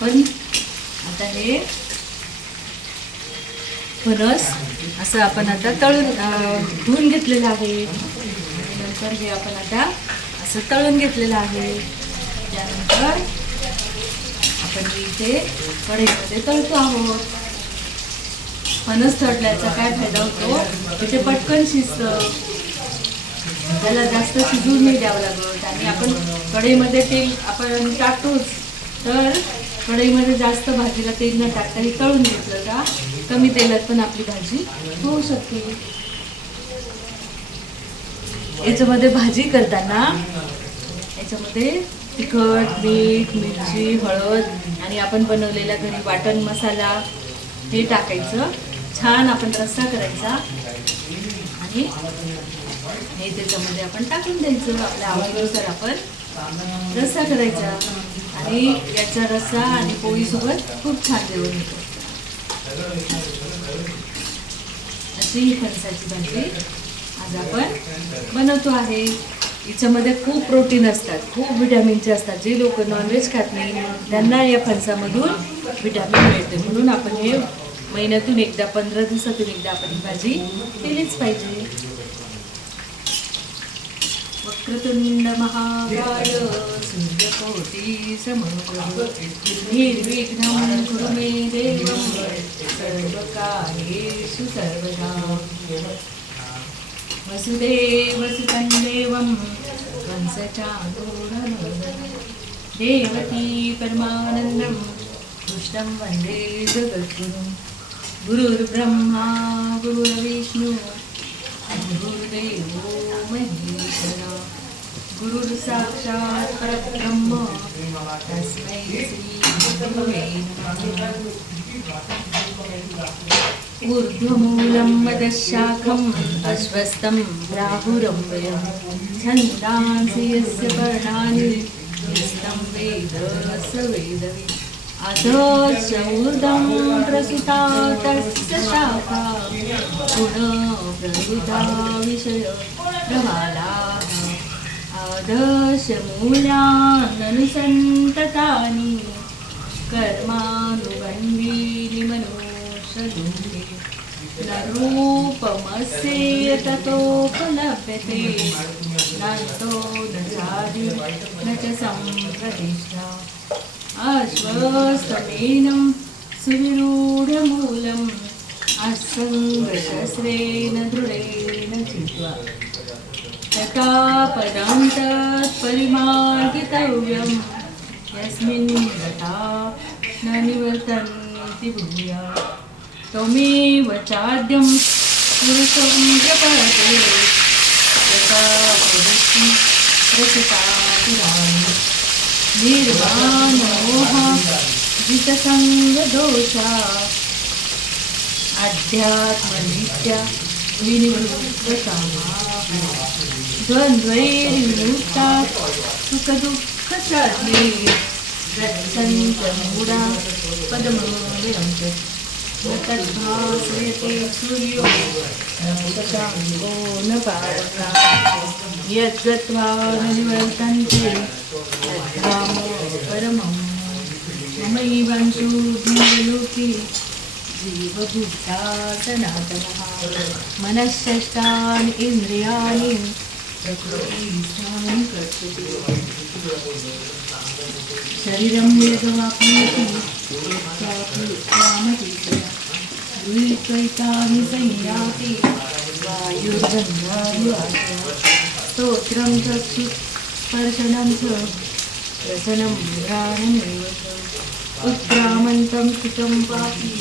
आपण आता हे फणस असं आपण आता तळून धुवून घेतलेलं आहे आणि नंतर हे आपण आता असं तळून घेतलेलं आहे. त्यानंतर आपण इथे कढईमध्ये तळतो आहोत. फणस तळल्याचा काय फायदा होतो, ते पटकन शिजतं, त्याला जास्त शिजून नाही द्यावं लागत. आणि आपण कढईमध्ये तेल आपण टाकतोच, तर कढईमध्ये जास्त भाजीला तेल न टाकता हे तळून घेतलं का कमी तेलात पण आपली भाजी होऊ शकते. याच्यामध्ये भाजी करताना याच्यामध्ये तिखट, मीठ, मिरची, हळद आणि आपण बनवलेला घरी वाटण मसाला हे टाकायचं. छान आपण रस्सा करायचा आणि हे त्याच्यामध्ये आपण टाकून द्यायचं. आपल्या आवडीनुसार आपण रस्सा करायचा आणि याचा रस्सा आणि पोळीसोबत खूप छान जेवण होतं. अशी ही फणसाची भाजी आज आपण बनवतो आहे. याच्यामध्ये खूप प्रोटीन असतात, खूप विटॅमिनचे असतात. जे लोक नॉनव्हेज खात नाही त्यांना या फणसामधून विटॅमिन मिळते. म्हणून आपण हे महिन्यातून एकदा, 15 दिवसातून एकदा आपण ही भाजी केलीच पाहिजे. वक्रतुंड महाकाय सूर्यकोटी समप्रभ निर्विघ्नं कुरु मे देवं सर्वकार्येषु सर्वदा. वसुदेवसुतं देवं कंसचाणूरमर्दनं देवकी परमानन्दं कृष्णं वन्दे जगद्गुरुं. गुरुर्ब्रह्मा गुरुर्विष्णु गुरुर्देवो महेश्वरा. गुरुर् साक्षात् परब्रह्म तस्मै श्री गुरवे नमः. ऊर्ध्वमूलं मदशाखम् अश्वत्थं राहुरव्ययं छन्दांसि यस्य पर्णानि यस्तं वेद स वेदवित्. अधश्च ऊर्ध्वं प्रसुता तस्य शाखा पुनः प्रसुता विषय प्रवालाः. अधश्च मूल्याननुसन्ततानि कर्मानुबन्धीनि मनुष्यलोके. न रूपमस्य ततोपलभ्यते नान्तो न चादिर् न च सम्प्रतिष्ठा. अश्वत्थमेनं सुविरूढमूलम् असङ्गशस्त्रेण दृढेन चित्वा तथा पदं तत्परिमार्गितव्यं यस्मिन् तथा न निवर्तन्ति भूयात्. त्वमेव चाद्यं पुरुषं प्रपद्ये यथा पुरुषं प्रसिता पुराणे. निर्वाणमोहा जितसङ्गदोषा अध्यात्मनित्या विनिवृत्तकामाः. द्वन्द्वैर्विमुक्ताः सुखदुःखसाध्ये गच्छन्तमूढा पदमव्ययं च. न तद्भासयते सूर्यो न शशाङ्को न पावकः. यद्गत्वा न निवर्तन्ते तद्धाम परमं. ममैवांशो जीवलोके जीवभूता सनातनः. मनःषष्ठानि इन्द्रियाणि प्रकृतिस्थानि कर्तते. शरीरं यद्वाप्नोति गृहीत्वैतानि संयाति वायुर्गन्धायुवासः. स्तोत्रं चक्षुस्पर्शनं च रसनं घ्राणमेव च. उत्क्रामन्तं स्थितं पापि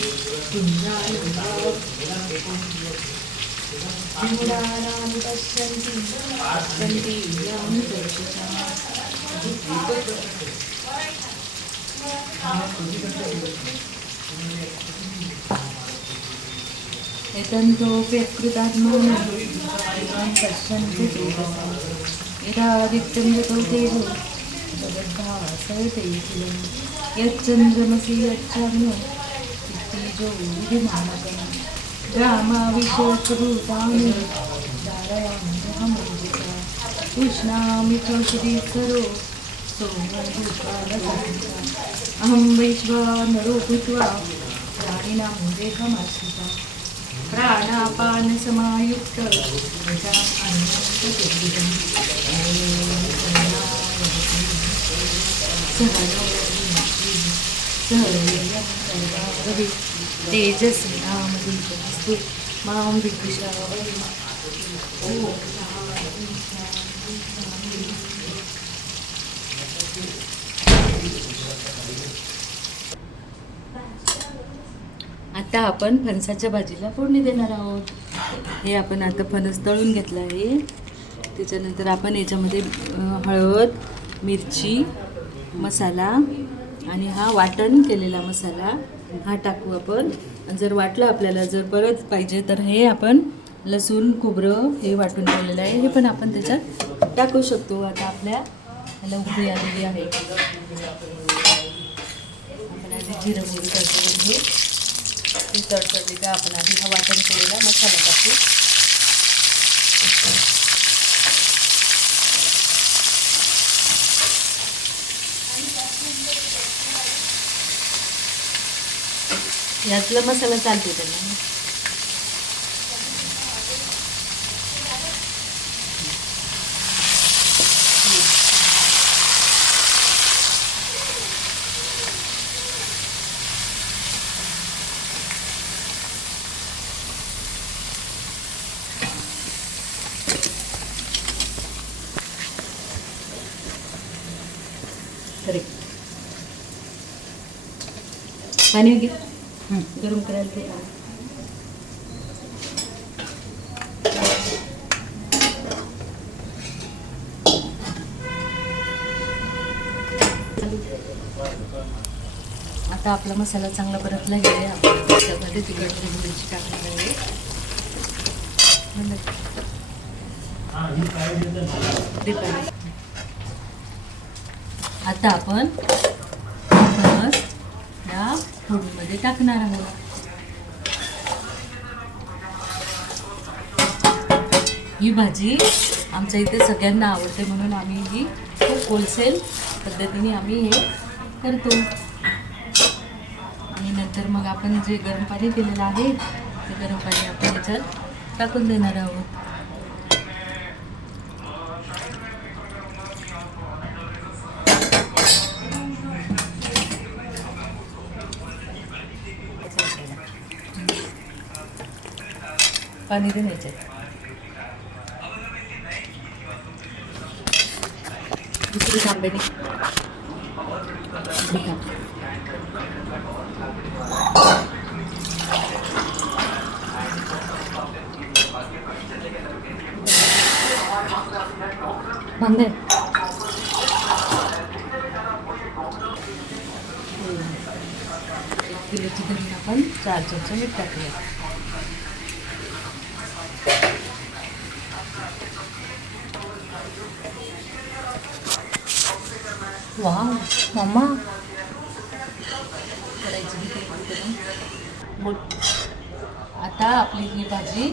मूढानां पश्यन्ति सन्ति यानि दर्शसा. एतन्तोऽप्यकृतात्मानं पश्यन्ति चेतसा. यदादित्यं गतो तेजो जगद्भासयतेऽखिलं. यच्चन्द्रमसि यच्चाग्नो तेजो विधिमानकम्. ग्रामाविशोचभूतानि धारयाम्यहमोजसा. उष्णामि चोषधीस्वरो अहं वैश्वानरो भूत्वा प्राणिनां देहमाश्रिता प्राणापानसमायुक्त तेजस्विनामस्तु मां विद्विषावहै. आता आपण फणसाच्या भाजीला फोडणी देणार आहोत. हे आपण आता फणस तळून घेतलं आहे. त्याच्यानंतर आपण याच्यामध्ये हळद, मिरची, मसाला आणि हा वाटण केलेला मसाला हा टाकू आपण. जर वाटलं आपल्याला जर परत पाहिजे तर हे आपण लसूण खोबरं हे वाटून ठेवलेलं आहे, हे पण आपण त्याच्यात टाकू शकतो. आता आपल्या ह्याला उकळी आलेली आहे. आपण आधी जिरं मोहरी तडतडून घेऊ. ती तडतडली का आपण आधी हा वाटण केलेला मसाला टाकू. यातला मसाला चालतो त्यांना. पाणी घे गरम करायला ते पाणी. आता आपला मसाला चांगला परतला गेला. आपण त्याच्यामध्ये तिखट मिरची टाकणार आहे. आता आपण फणस या फोडणीमध्ये टाकणार आहोत. ही भाजी आमच्या इथे सगळ्यांना आवडते म्हणून आम्ही ही खूप होलसेल पद्धतीने आम्ही हे करतो. आणि नंतर मग आपण जे गरम पाणी केलेलं आहे ते गरम पाणी आपण याच्यात टाकून देणार आहोत. पाणी देऊन याच्यात दुसरी तांब्याने बांधे. किलोची दही आपण 4 चमचे मीठ टाकूया. वाव मम्मा आता आपली ही भाजी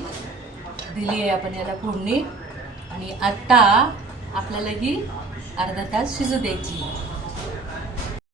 दिली आहे आपण याला फोडणी. आणि आता आपल्याला ही अर्धा तास शिजू द्यायची.